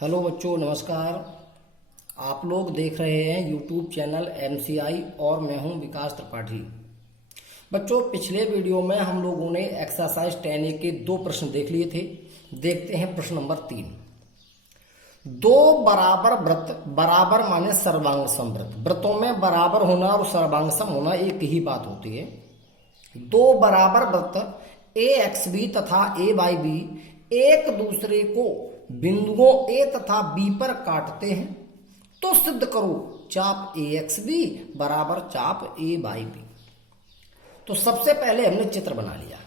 Hello बच्चों, नमस्कार। आप लोग देख रहे हैं यूट्यूब चैनल एमसीआई और मैं हूं विकास त्रिपाठी। बच्चों, पिछले वीडियो में हम लोगों ने एक्सरसाइज 10A के दो प्रश्न देख लिए थे। देखते हैं प्रश्न नंबर 3। दो बराबर वृत्त, बराबर माने सर्वांग समवृत्त। वृत्तों में बराबर होना और सर्वांग सम होना एक ही बात होती है। दो बराबर वृत्त ए एक्स बी तथा ए वाई बी एक दूसरे को बिंदुओं ए तथा बी पर काटते हैं तो सिद्ध करो चाप ए एक्स बी बराबर चाप ए वाई बी। तो सबसे पहले हमने चित्र बना लिया।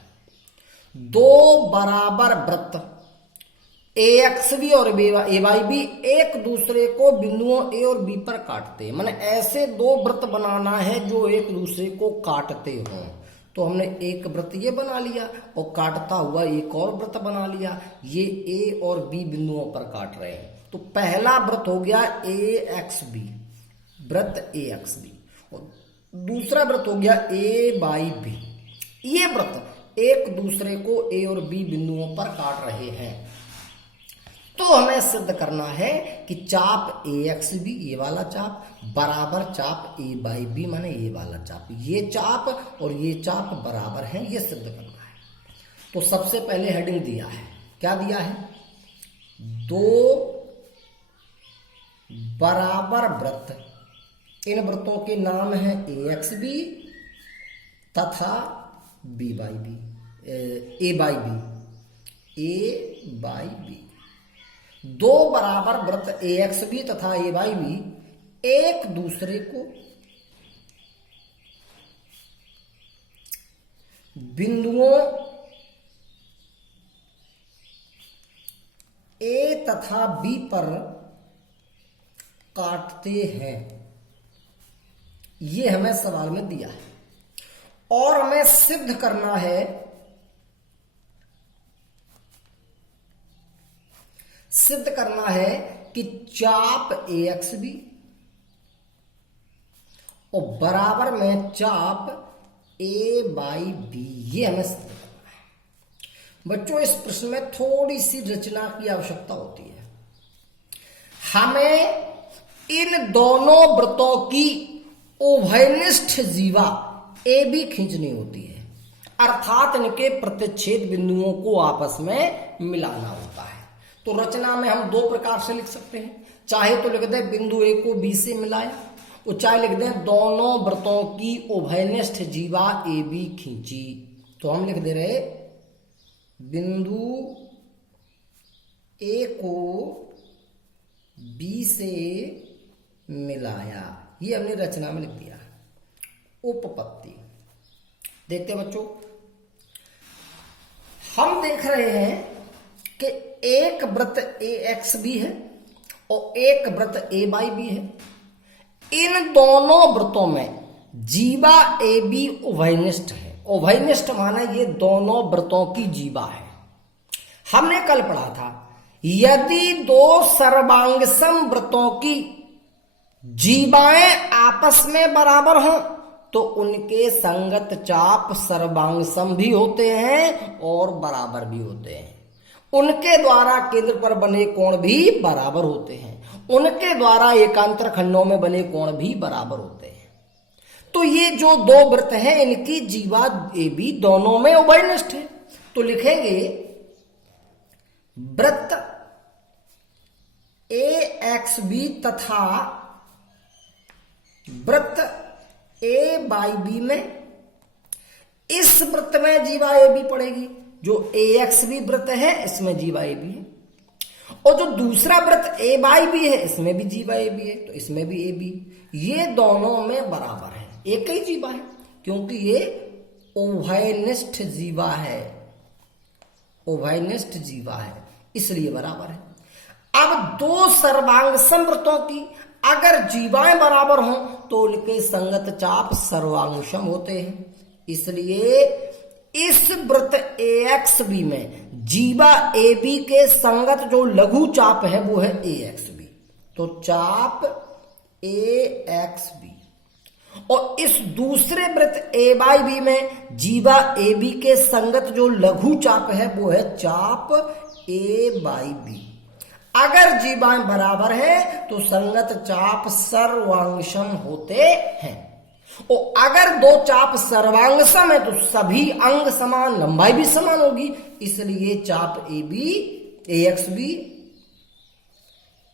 दो बराबर वृत्त ए एक्स बी और ए वाई बी एक दूसरे को बिंदुओं ए और बी पर काटते हैं। माने ऐसे दो वृत्त बनाना है जो एक दूसरे को काटते हों। तो हमने एक वृत्त ये बना लिया और काटता हुआ एक और वृत्त बना लिया। ये ए और बी बिंदुओं पर काट रहे हैं। तो पहला वृत्त हो गया ए एक्स बी, वृत्त ए एक्स बी, और दूसरा वृत्त हो गया ए बाई बी। ये वृत्त एक दूसरे को ए और बी बिंदुओं पर काट रहे हैं। तो हमें सिद्ध करना है कि चाप ए एक्स बी, ये वाला चाप, बराबर चाप ए बाई बी माने ये वाला चाप। ये चाप और ये चाप बराबर हैं, ये सिद्ध करना है। तो सबसे पहले हेडिंग दिया है, क्या दिया है? दो बराबर वृत्त। इन वृत्तों के नाम है ए एक्स बी तथा B by B, A by B, A by B. दो बराबर वृत्त ए एक्स बी तथा ए वाई बी एक दूसरे को बिंदुओं ए तथा बी पर काटते हैं। ये हमें सवाल में दिया है और हमें सिद्ध करना है कि चाप ए एक्स बी और बराबर में चाप ए बाई बी, ये हमें सिद्ध करना है। बच्चों, इस प्रश्न में थोड़ी सी रचना की आवश्यकता होती है। हमें इन दोनों वृत्तों की उभयनिष्ठ जीवा ए बी खींचनी होती है, अर्थात इनके प्रतिच्छेद बिंदुओं को आपस में मिलाना होता है। तो रचना में हम दो प्रकार से लिख सकते हैं। चाहे तो लिख दें बिंदु ए को बी से मिलाएं, और चाहे लिख दें दोनों वृत्तों की उभयनिष्ठ जीवा ए बी खींची। तो हम लिख दे रहे बिंदु ए को बी से मिलाया। ये हमने रचना में लिख दिया। उपपत्ति देखते हैं बच्चों। हम देख रहे हैं कि एक वृत्त ए एक्स बी है और एक वृत्त ए बाई बी है। इन दोनों वृत्तों में जीवा ए बी उभयनिष्ठ है। उभयनिष्ठ माने ये दोनों वृत्तों की जीवा है। हमने कल पढ़ा था, यदि दो सर्वांगसम वृत्तों की जीवाएं आपस में बराबर हों तो उनके संगत चाप सर्वांगसम भी होते हैं और बराबर भी होते हैं। उनके द्वारा केंद्र पर बने कोण भी बराबर होते हैं। उनके द्वारा एकांतर खंडों में बने कोण भी बराबर होते हैं। तो ये जो दो वृत्त हैं, इनकी जीवा ए बी दोनों में उभयनिष्ठ है। तो लिखेंगे वृत्त ए एक्स बी तथा वृत्त ए बाई बी में, इस वृत्त में जीवा ए बी पड़ेगी। जो ए एक्स बी वृत्त है इसमें जीवा ए बी है, और जो दूसरा वृत्त ए बाई बी है इसमें भी जीवा ए बी है, तो इसमें भी ए बी। ये दोनों में बराबर है, एक ही जीवा है, क्योंकि ये उभयनिष्ठ जीवा है। उभयनिष्ठ जीवा है इसलिए बराबर है। अब दो सर्वांगसम वृत्तों की अगर जीवाएं बराबर हों तो उनके संगत चाप सर्वांगसम होते हैं। इसलिए इस वृत्त ए एक्स बी में जीवा ए बी के संगत जो लघु चाप है वो है ए एक्स बी। तो चाप ए एक्स बी, और इस दूसरे वृत्त ए बाई बी में जीवा ए बी के संगत जो लघु चाप है वो है चाप ए बाई बी। अगर जीवाएं बराबर है तो संगत चाप सर्वांगसम होते हैं। और अगर दो चाप सर्वांगसम है तो सभी अंग समान, लंबाई भी समान होगी, इसलिए चाप ए बी एक्स बी,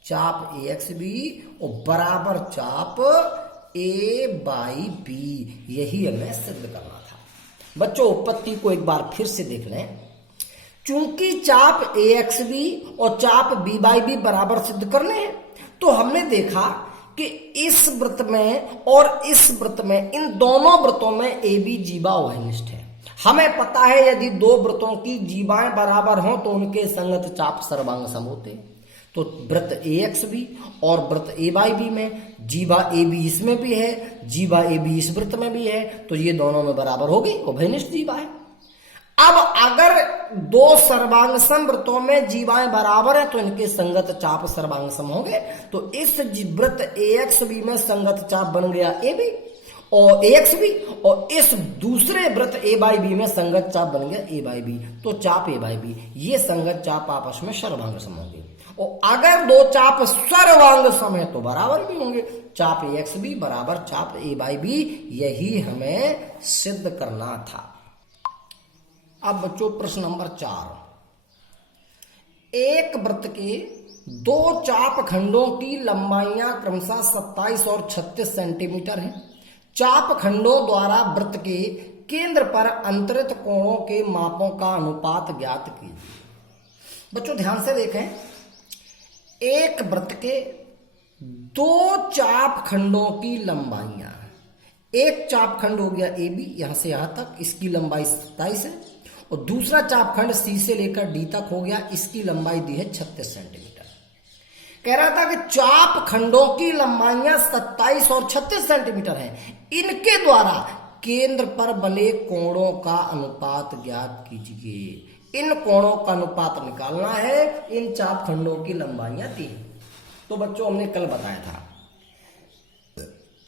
चाप ए एक्स बी और बराबर चाप ए बाई बी, यही हमें सिद्ध करना था। बच्चों उत्पत्ति को एक बार फिर से देख लें। चूंकि चाप ए एक्स बी और चाप बी बाई बी बराबर सिद्ध करने हैं, तो हमने देखा कि इस वृत्त में और इस वृत्त में, इन दोनों वृत्तों में ए बी जीवा उभयनिष्ठ है। हमें पता है यदि दो वृत्तों की जीवाएं बराबर हों तो उनके संगत चाप सर्वांगसम होते हैं। तो वृत्त ए एक्स बी और वृत्त ए बाई बी में जीवा ए बी इसमें भी है, जीवा ए बी इस वृत्त में भी है, तो ये दोनों में बराबर होगी, उभयनिष्ठ जीवा है। अब अगर दो सर्वांगसम वृत्तों में जीवाएं बराबर है तो इनके संगत चाप सर्वांगसम होंगे। तो इस वृत्त ए एक्स बी में संगत चाप बन गया ए बी और ए एक्स बी, और इस दूसरे वृत्त ए बाई बी में संगत चाप बन गया ए बाई बी। तो चाप ए बाई बी, ये संगत चाप आपस में सर्वांगसम होंगे। और अगर दो चाप सर्वांगसम है तो बराबर भी होंगे, चाप ए एक्स बी बराबर चाप ए बाई बी, यही हमें सिद्ध करना था। अब बच्चों प्रश्न नंबर 4, एक वृत्त के दो चाप खंडों की लंबाइयां क्रमशः 27 और 36 सेंटीमीटर हैं। चाप खंडों द्वारा वृत्त के केंद्र पर अंतरित कोणों के मापों का अनुपात ज्ञात कीजिए। बच्चों ध्यान से देखें, एक वृत्त के दो चाप खंडों की लंबाइयां, एक चाप खंड हो गया ए बी, यहां से यहां तक, इसकी लंबाई 27 है, और दूसरा चाप खंड सी से लेकर डी तक हो गया, इसकी लंबाई दी है 36 सेंटीमीटर। कह रहा था कि चाप खंडों की लंबाइयां 27 और 36 सेंटीमीटर हैं, इनके द्वारा केंद्र पर बने कोणों का अनुपात ज्ञात कीजिए। इन कोणों का अनुपात निकालना है, इन चाप खंडों की लंबाइयां 3। तो बच्चों हमने कल बताया था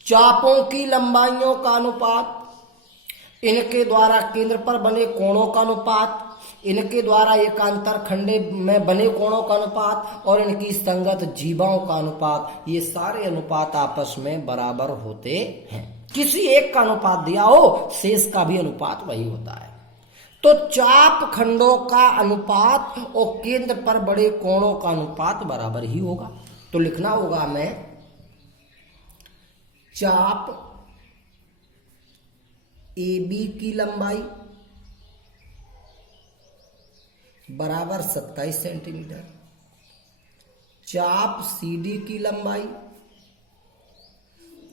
चापों की लंबाइयों का अनुपात, इनके द्वारा केंद्र पर बने कोणों का अनुपात, इनके द्वारा एकांतर खंडे में बने कोणों का अनुपात और इनकी संगत जीवाओं का अनुपात, ये सारे अनुपात आपस में बराबर होते हैं। किसी एक का अनुपात दिया हो, शेष का भी अनुपात वही होता है। तो चाप खंडों का अनुपात और केंद्र पर बड़े कोणों का अनुपात बराबर ही होगा। तो लिखना होगा हमें चाप ए बी की लंबाई बराबर 27 सेंटीमीटर, चाप सी डी की लंबाई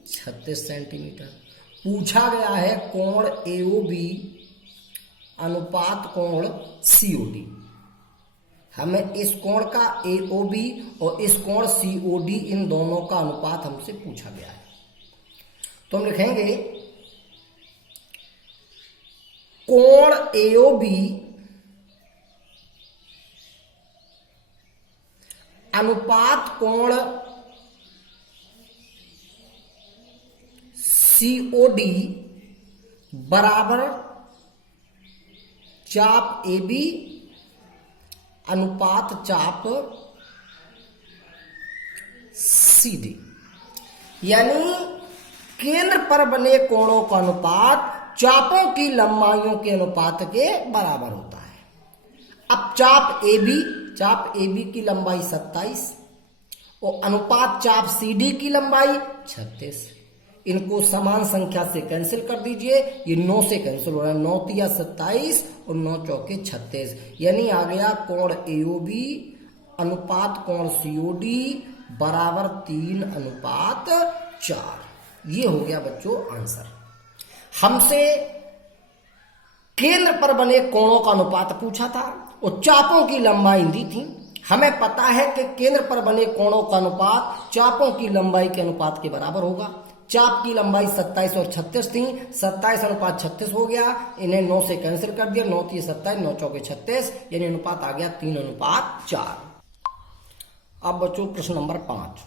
36 सेंटीमीटर। पूछा गया है कोण एओ बी अनुपात कोण सीओडी। हमें इस कोण का एओ बी और इस कोण सीओडी, इन दोनों का अनुपात हमसे पूछा गया है। तो हम लिखेंगे कोण एओ बी अनुपात कोण सीओडी बराबर चाप ए बी अनुपात चाप सी डी। यानी केंद्र पर बने कोणों का अनुपात चापों की लंबाइयों के अनुपात के बराबर होता है। अब चाप ए बी की लंबाई 27 और अनुपात चाप सी डी की लंबाई 36। इनको समान संख्या से कैंसिल कर दीजिए, ये 9 से कैंसिल हो रहा है, 9 तिया 27 और 9 चौके 36, यानी आ गया कोण एओ बी अनुपात कोण सीओडी बराबर 3 अनुपात 4। ये हो गया बच्चों आंसर। हमसे केंद्र पर बने कोणों का अनुपात पूछा था और चापों की लंबाई दी थी। हमें पता है कि केंद्र पर बने कोणों का अनुपात चापों की लंबाई के अनुपात के बराबर होगा। चाप की लंबाई 27 और 36 थी, 27 अनुपात 36 हो गया, इन्हें 9 से कैंसिल कर दिया, 9 3 27, 9 चौके 36, यानी अनुपात आ गया 3 अनुपात 4। अब बच्चों प्रश्न नंबर 5,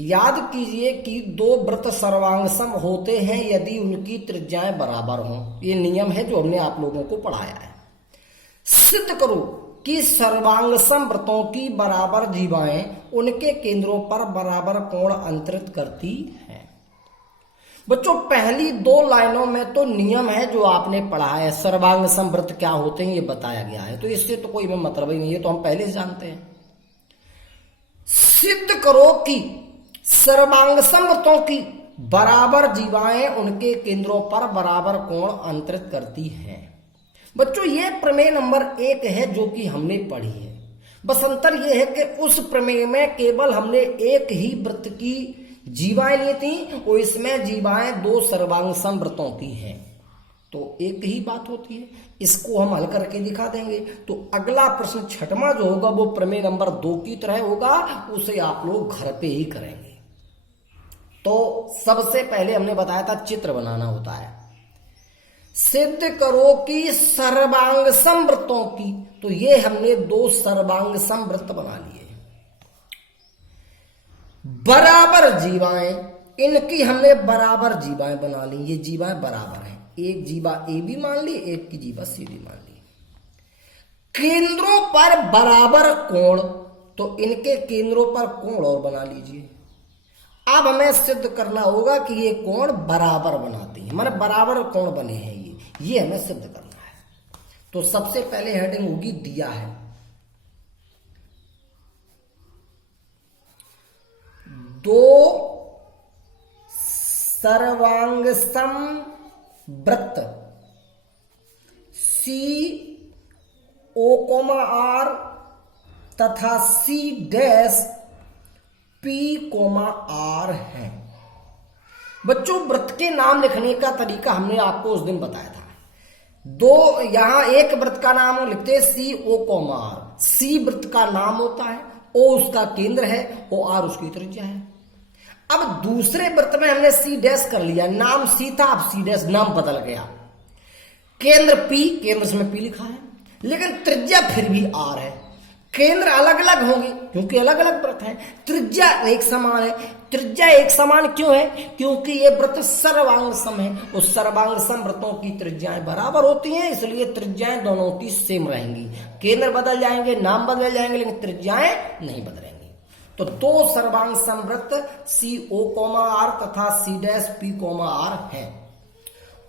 याद कीजिए कि दो वृत्त सर्वांगसम होते हैं यदि उनकी त्रिज्याएं बराबर हों। ये नियम है जो हमने आप लोगों को पढ़ाया है। सिद्ध करो कि सर्वांगसम वृत्तों की बराबर जीवाएं उनके केंद्रों पर बराबर कोण अंतरित करती हैं। बच्चों पहली 2 लाइनों में तो नियम है जो आपने पढ़ा है, सर्वांगसम वृत्त क्या होते हैं ये बताया गया है, तो इससे तो कोई मतलब ही नहीं है, तो हम पहले से जानते हैं। सिद्ध करो कि सर्वांगसम वृत्तों की बराबर जीवाएं उनके केंद्रों पर बराबर कोण अंतरित करती हैं। बच्चों ये प्रमेय नंबर 1 है जो कि हमने पढ़ी है। बस अंतर यह है कि उस प्रमेय में केवल हमने एक ही वृत्त की जीवाएं ली थी और इसमें जीवाएं 2 सर्वांगसम वृत्तों की हैं, तो एक ही बात होती है। इसको हम हल करके दिखा देंगे। तो अगला प्रश्न छठवां जो होगा वो प्रमेय नंबर 2 की तरह होगा, उसे आप लोग घर पे ही करेंगे। तो सबसे पहले हमने बताया था चित्र बनाना होता है। सिद्ध करो कि सर्वांगसम वृत्तों की, तो ये हमने 2 सर्वांगसम वृत्त बना लिए। बराबर जीवाएं, इनकी हमने बराबर जीवाएं बना ली, ये जीवाएं बराबर हैं, एक जीवा ए बी मान ली, एक की जीवा सी डी मान ली। केंद्रों पर बराबर कोण, तो इनके केंद्रों पर कोण और बना लीजिए। अब हमें सिद्ध करना होगा कि ये कोण बराबर बनाते हैं, माने बराबर कोण बने हैं, ये हमें सिद्ध करना है। तो सबसे पहले हेडिंग होगी दिया है, दो सर्वांगसम वृत्त सी ओ कोमा आर तथा C dash P comma R है। बच्चों वृत्त के नाम लिखने का तरीका हमने आपको उस दिन बताया था। यहां एक वृत्त का नाम लिखते हैं सी ओ कोमा आर, सी वृत्त का नाम होता है, ओ उसका केंद्र है, ओ आर उसकी त्रिज्या है। अब दूसरे वृत्त में हमने सी डैश कर लिया, नाम सी था, अब सी डैश नाम बदल गया। केंद्र पी, केंद्र में पी लिखा है, लेकिन त्रिज्या फिर भी आर है। केंद्र अलग अलग होंगे क्योंकि अलग अलग वृत्त हैं, त्रिज्या एक समान है। त्रिज्या एक समान क्यों है? क्योंकि ये वृत्त सर्वांगसम है, उस सर्वांगसम वृत्तों की त्रिज्याएं बराबर होती हैं, इसलिए त्रिज्याएं दोनों की सेम रहेंगी। केंद्र बदल जाएंगे, नाम बदल जाएंगे, लेकिन त्रिज्याएं नहीं बदलेंगी। तो 2 सर्वांगसम वृत्त सी ओ कोमा आर तथा C dash P comma R है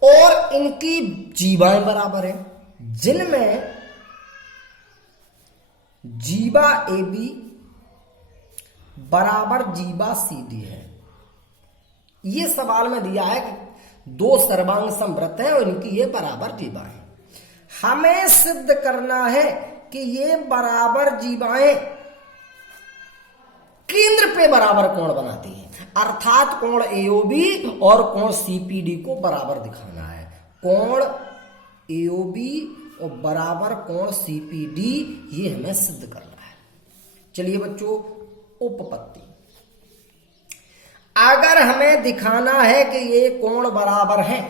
और इनकी जीवाएं बराबर है, जिनमें जीवा ए बी बराबर जीवा सी डी है। ये सवाल में दिया है कि 2 सर्वांगसम वृत्त है और इनकी ये बराबर जीवा है। हमें सिद्ध करना है कि ये बराबर जीवाएं केंद्र पे बराबर कोण बनाती हैं, अर्थात कोण एओबी और कोण सीपीडी को बराबर दिखाना है। कोण एओबी और बराबर कोण सीपीडी, ये हमें सिद्ध करना है। चलिए बच्चों, उपपत्ति। अगर हमें दिखाना है कि ये कोण बराबर हैं,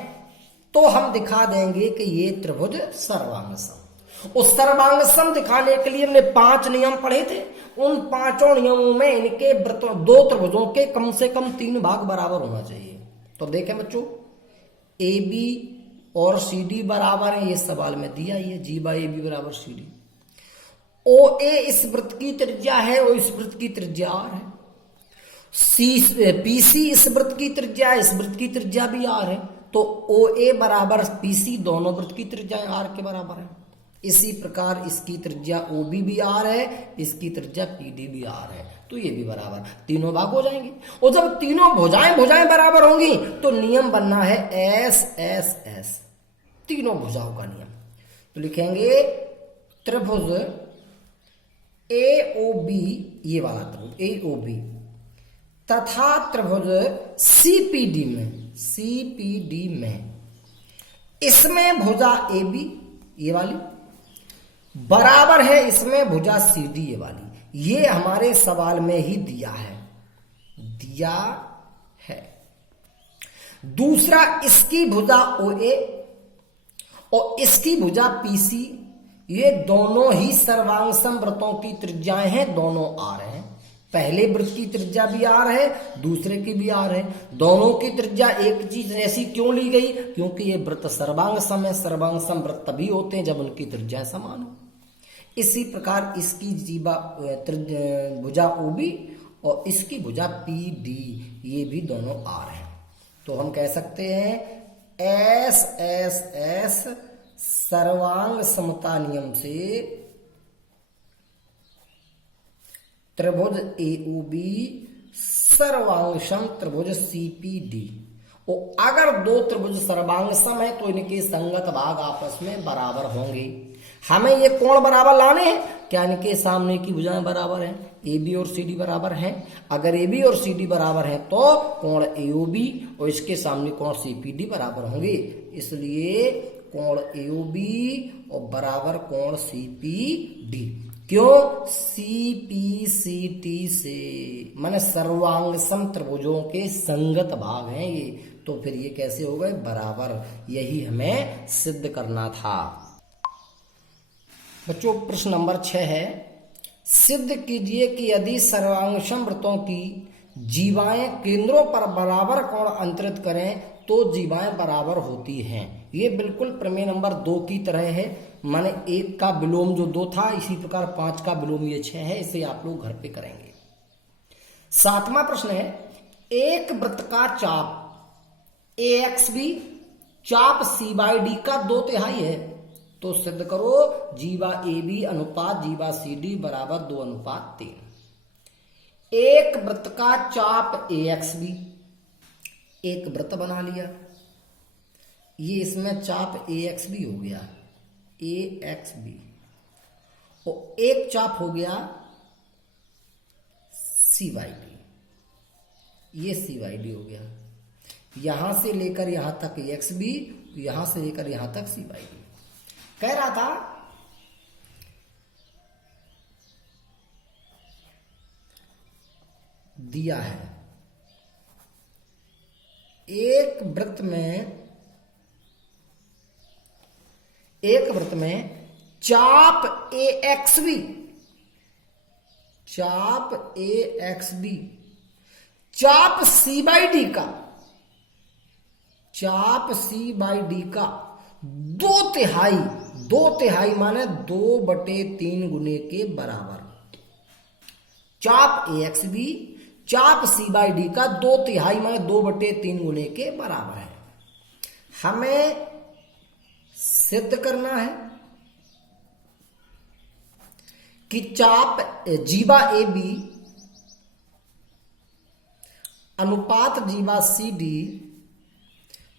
तो हम दिखा देंगे कि ये त्रिभुज सर्वांगसम। उस सर्वांगसम दिखाने के लिए हमने 5 नियम पढ़े थे। उन 5 नियमों में इनके वृत्तों 2 त्रिभुजों के कम से कम 3 भाग बराबर होना चाहिए। तो देखें बच्चों, ए बी और सी डी बराबर है, ये सवाल में दिया ही है, जी बाई ए बी बराबर सी डी। ओ ए इस वृत्त की त्रिज्या है और इस वृत्त की त्रिज्या आर है। पी सी इस वृत्त की त्रिज्या है, इस वृत्त की त्रिज्या भी आर है। तो ओ ए बराबर पी सी, दोनों वृत्त की त्रिज्या आर के बराबर है। इसी प्रकार इसकी त्रिज्या ओ बी भी आर है, इसकी त्रिज्या पी डी भी आर है, तो ये भी बराबर, तीनों भाग हो जाएंगे। और जब तीनों भुजाएं बराबर होंगी तो नियम बनना है एस एस एस, तीनों भुजाओं का नियम। तो लिखेंगे त्रिभुज ए ओ बी, ये वाला त्रिभुज ए ओ बी तथा त्रिभुज सीपीडी में इसमें भुजा ए बी ये वाली बराबर है, इसमें भुजा सी डी ये वाली। ये हमारे सवाल में ही दिया है। दूसरा, इसकी भुजा ओ ए और इसकी भुजा पी सी, ये दोनों ही सर्वांगसम वृत्तों की त्रिज्याएं हैं, दोनों आर हैं। पहले वृत्त की त्रिज्या भी आर है, दूसरे की भी आर है। दोनों की त्रिज्या एक चीज ऐसी क्यों ली गई? क्योंकि ये वृत्त सर्वांगसम है। सर्वांगसम वृत्त तभी होते हैं जब उनकी त्रिज्या समान हो। इसी प्रकार इसकी भुजा ओबी और इसकी भुजा पी डी, ये भी दोनों आर हैं। तो हम कह सकते हैं एस एस एस सर्वांग समता नियम से त्रिभुज एओबी सर्वांग सम त्रिभुज सीपीडी। और अगर दो त्रिभुज सर्वांग सम है तो इनके संगत भाग आपस में बराबर होंगे। हमें ये कोण बराबर लाने हैं, क्या इनके सामने की भुजाएं बराबर हैं, ए बी और सी डी बराबर हैं। अगर ए बी और सी डी बराबर हैं तो कोण एओबी और इसके सामने कोण सीपीडी बराबर होंगे। इसलिए कोण एओबी और बराबर कोण सीपीडी। क्यों? सीपीसीटी से, माने सर्वांग सम त्रिभुजों के संगत भाग हैं ये, तो फिर ये कैसे हो गए? बराबर। यही हमें सिद्ध करना था। बच्चों प्रश्न नंबर 6 है, सिद्ध कीजिए कि यदि सर्वांगसम वृत्तों की जीवाएं केंद्रों पर बराबर कोण अंतरित करें तो जीवाएं बराबर होती हैं। ये बिल्कुल प्रमेय नंबर 2 की तरह है, माने 1 का विलोम जो 2 था, इसी प्रकार 5 का विलोम ये 6 है। इसे आप लोग घर पे करेंगे। 7वां प्रश्न है, एक वृत्त का चाप AXB चाप C/D का 2/3 है, तो सिद्ध करो जीवा AB अनुपात जीवा CD बराबर 2:3। एक वृत्त का चाप AXB, एक वृत्त बना लिया, ये इसमें चाप AXB हो गया, AXB, और एक चाप हो गया CYD, ये CYD हो गया। यहां से लेकर यहां तक AXB, यहां से लेकर यहां तक CYD। कह रहा था दिया है एक वृत्त में चाप AXB, चाप C/D का, चाप C/D का 2/3 माने 2/3 गुने के बराबर। चाप AXB चाप C/D का 2/3 माने 2/3 गुने के बराबर है। हमें सिद्ध करना है कि चाप जीवा AB अनुपात जीवा CD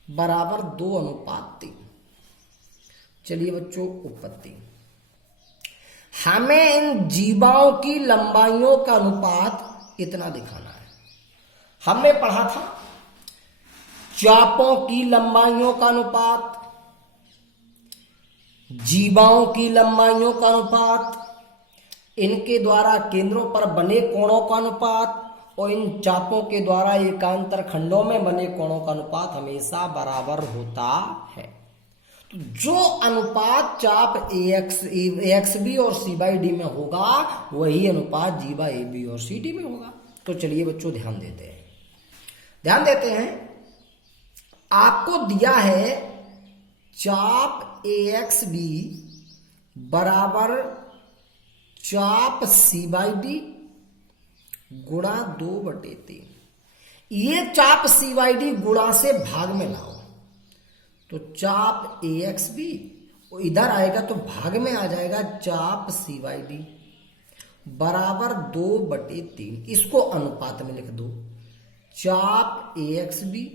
बराबर 2:3। चलिए बच्चों, उत्पत्ति। हमें इन जीवाओं की लंबाइयों का अनुपात इतना दिखाना है। हमने पढ़ा था चापों की लंबाइयों का अनुपात, जीवाओं की लंबाइयों का अनुपात, इनके द्वारा केंद्रों पर बने कोणों का अनुपात और इन चापों के द्वारा एकांतर खंडों में बने कोणों का अनुपात हमेशा बराबर होता है। तो जो अनुपात चाप AXB और C/D में होगा वही अनुपात जीवा AB और CD में होगा। तो चलिए बच्चों ध्यान देते हैं। आपको दिया है चाप AXB बराबर चाप C/D गुणा 2/3। ये चाप C/D गुणा से भाग में लाओ तो चाप AXB इधर आएगा तो भाग में आ जाएगा चाप C/D बराबर 2/3। इसको अनुपात में लिख दो, चाप AXB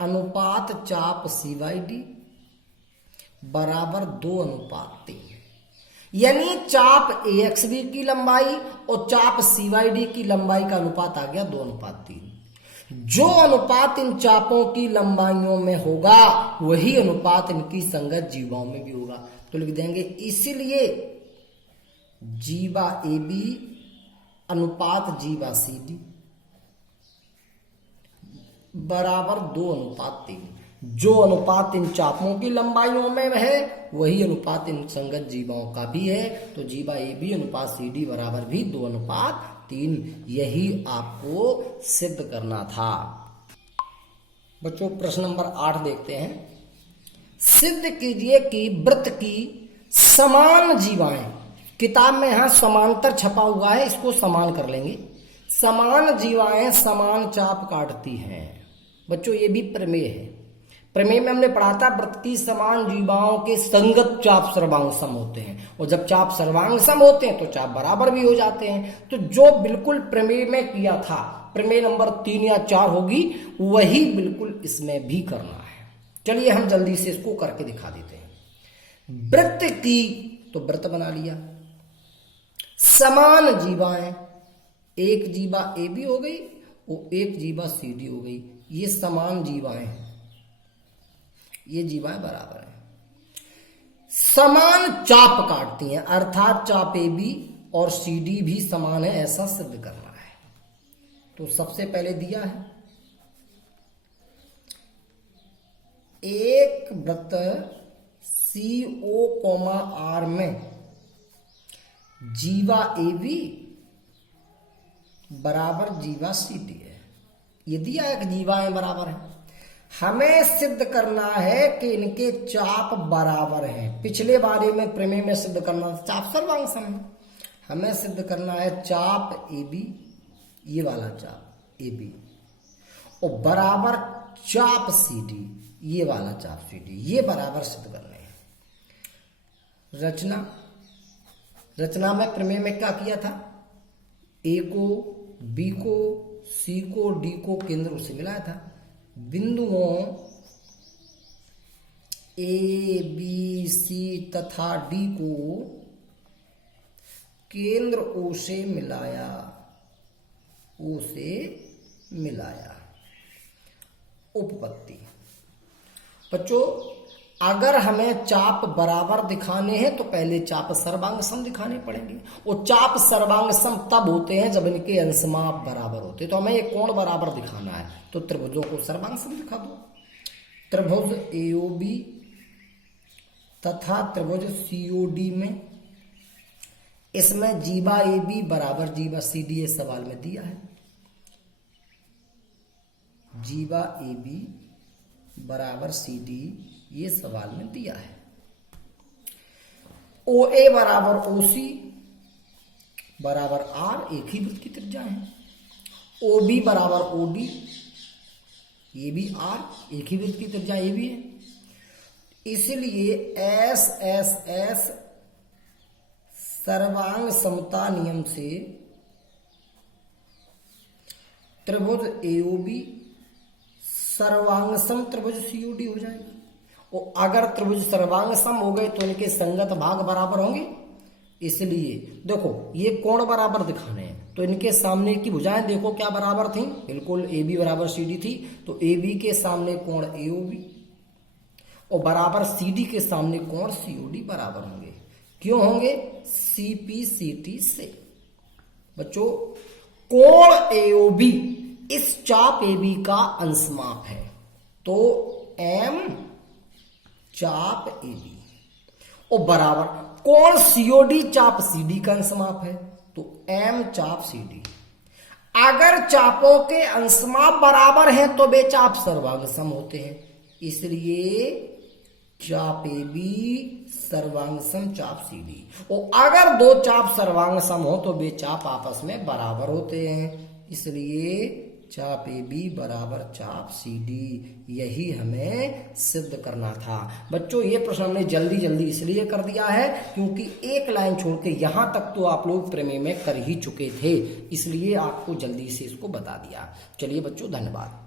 अनुपात चाप C/D बराबर 2:3। यानी चाप AXB की लंबाई और चाप C/D की लंबाई का अनुपात आ गया 2:3। जो अनुपात इन चापों की लंबाइयों में होगा वही अनुपात इनकी संगत जीवाओं में भी होगा। तो लिख देंगे इसीलिए जीवा AB अनुपात जीवा CD बराबर 2:3। जो अनुपात इन चापों की लंबाइयों में है वही अनुपात इन संगत जीवाओं का भी है। तो जीवा AB अनुपात CD बराबर भी 2:3। यही आपको सिद्ध करना था। बच्चों प्रश्न नंबर 8 देखते हैं। सिद्ध कीजिए कि वृत्त की समान जीवाएं किताब में यहां समांतर छपा हुआ है, इसको समान कर लेंगे। समान जीवाएं समान चाप काटती हैं। बच्चों ये भी प्रमेय है। प्रमेय में हमने पढ़ा था प्रति समान जीवाओं के संगत चाप सर्वांग सम होते हैं, और जब चाप सर्वांग सम होते हैं तो चाप बराबर भी हो जाते हैं। तो जो बिल्कुल प्रमेय में किया था, प्रमेय नंबर 3 या 4 होगी, वही बिल्कुल इसमें भी करना है। चलिए हम जल्दी से इसको करके दिखा देते हैं। वृत्त की, तो वृत्त बना लिया। समान जीवाएं, एक जीवा ए बी हो गई और एक जीवा सी डी हो गई, ये समान जीवाएं हैं, ये जीवाएं बराबर हैं। समान चाप काटती हैं, अर्थात चाप ए बी और सी डी भी समान है, ऐसा सिद्ध करना है। तो सबसे पहले दिया है एक वृत्त CO, R में जीवा ए बी बराबर जीवा सी डी है। ये दिया है कि जीवाएं बराबर है। हमें सिद्ध करना है कि इनके चाप बराबर हैं। पिछले बारे में प्रमेय में सिद्ध करना था चाप सर्वांग सम है। हमें सिद्ध करना है चाप ए बी, ये वाला चाप ए बी, और बराबर चाप सी डी, ये वाला चाप सी डी, ये बराबर सिद्ध करने हैं। रचना में प्रमेय में क्या किया था? ए को, बी को, सी को, डी को केंद्रों से मिलाया था। बिंदुओं ए बी सी तथा डी को केंद्र ओ से मिलाया, ओ से मिलाया। उपपत्ति। बच्चों अगर हमें चाप बराबर दिखाने हैं तो पहले चाप सर्वांग सम दिखाने पड़ेंगे, और चाप सर्वांग सम तब होते हैं जब इनके अंशमाप बराबर होते हैं। तो हमें एक कोण बराबर दिखाना है, तो त्रिभुजों को सर्वांग सम दिखा दो। त्रिभुज एओबी तथा त्रिभुज सीओडी में, इसमें जीवा ए बी बराबर जीवा सी डी, सवाल में दिया है। जीवा ए बी बराबर सी डी, ये सवाल में दिया है। ओ ए बराबर ओ सी बराबर आर, एक ही वृत्त की त्रिज्या है। ओ बी बराबर ओ डी, ये भी आर, एक ही वृत्त की त्रिज्या ये भी है। इसलिए एस एस एस सर्वांग समता नियम से त्रिभुज एओबी सर्वांग सम त्रिभुज सीओडी हो जाएगा। और अगर त्रिभुज सर्वांग सम हो गए तो इनके संगत भाग बराबर होंगे। इसलिए देखो ये कोण बराबर दिखाने हैं, तो इनके सामने की भुजाएं देखो क्या बराबर थी, बिल्कुल ए बी बराबर सी डी थी। तो ए बी के सामने कोण एओबी और बराबर सी डी के सामने कोण सीओडी बराबर होंगे। क्यों होंगे? सीपी सीटी से। बच्चों कोण एओबी इस चाप ए बी का अंशमाप है, तो एम चाप ए बी, और बराबर कोण सीओडी चाप सीडी का अंशमाप है, तो एम चाप सीडी। अगर चापों के अंशमाप बराबर हैं तो वे चाप सर्वांग सम होते हैं। इसलिए चाप ए बी सर्वांग सम चाप सीडी, और अगर दो चाप सर्वांग सम हो तो वे चाप आपस में बराबर होते हैं। इसलिए चाप ए बी बराबर चाप सी डी, यही हमें सिद्ध करना था। बच्चों ये प्रश्न हमने जल्दी जल्दी इसलिए कर दिया है क्योंकि एक लाइन छोड़ के यहां तक तो आप लोग प्रमेय में कर ही चुके थे, इसलिए आपको जल्दी से इसको बता दिया। चलिए बच्चों धन्यवाद।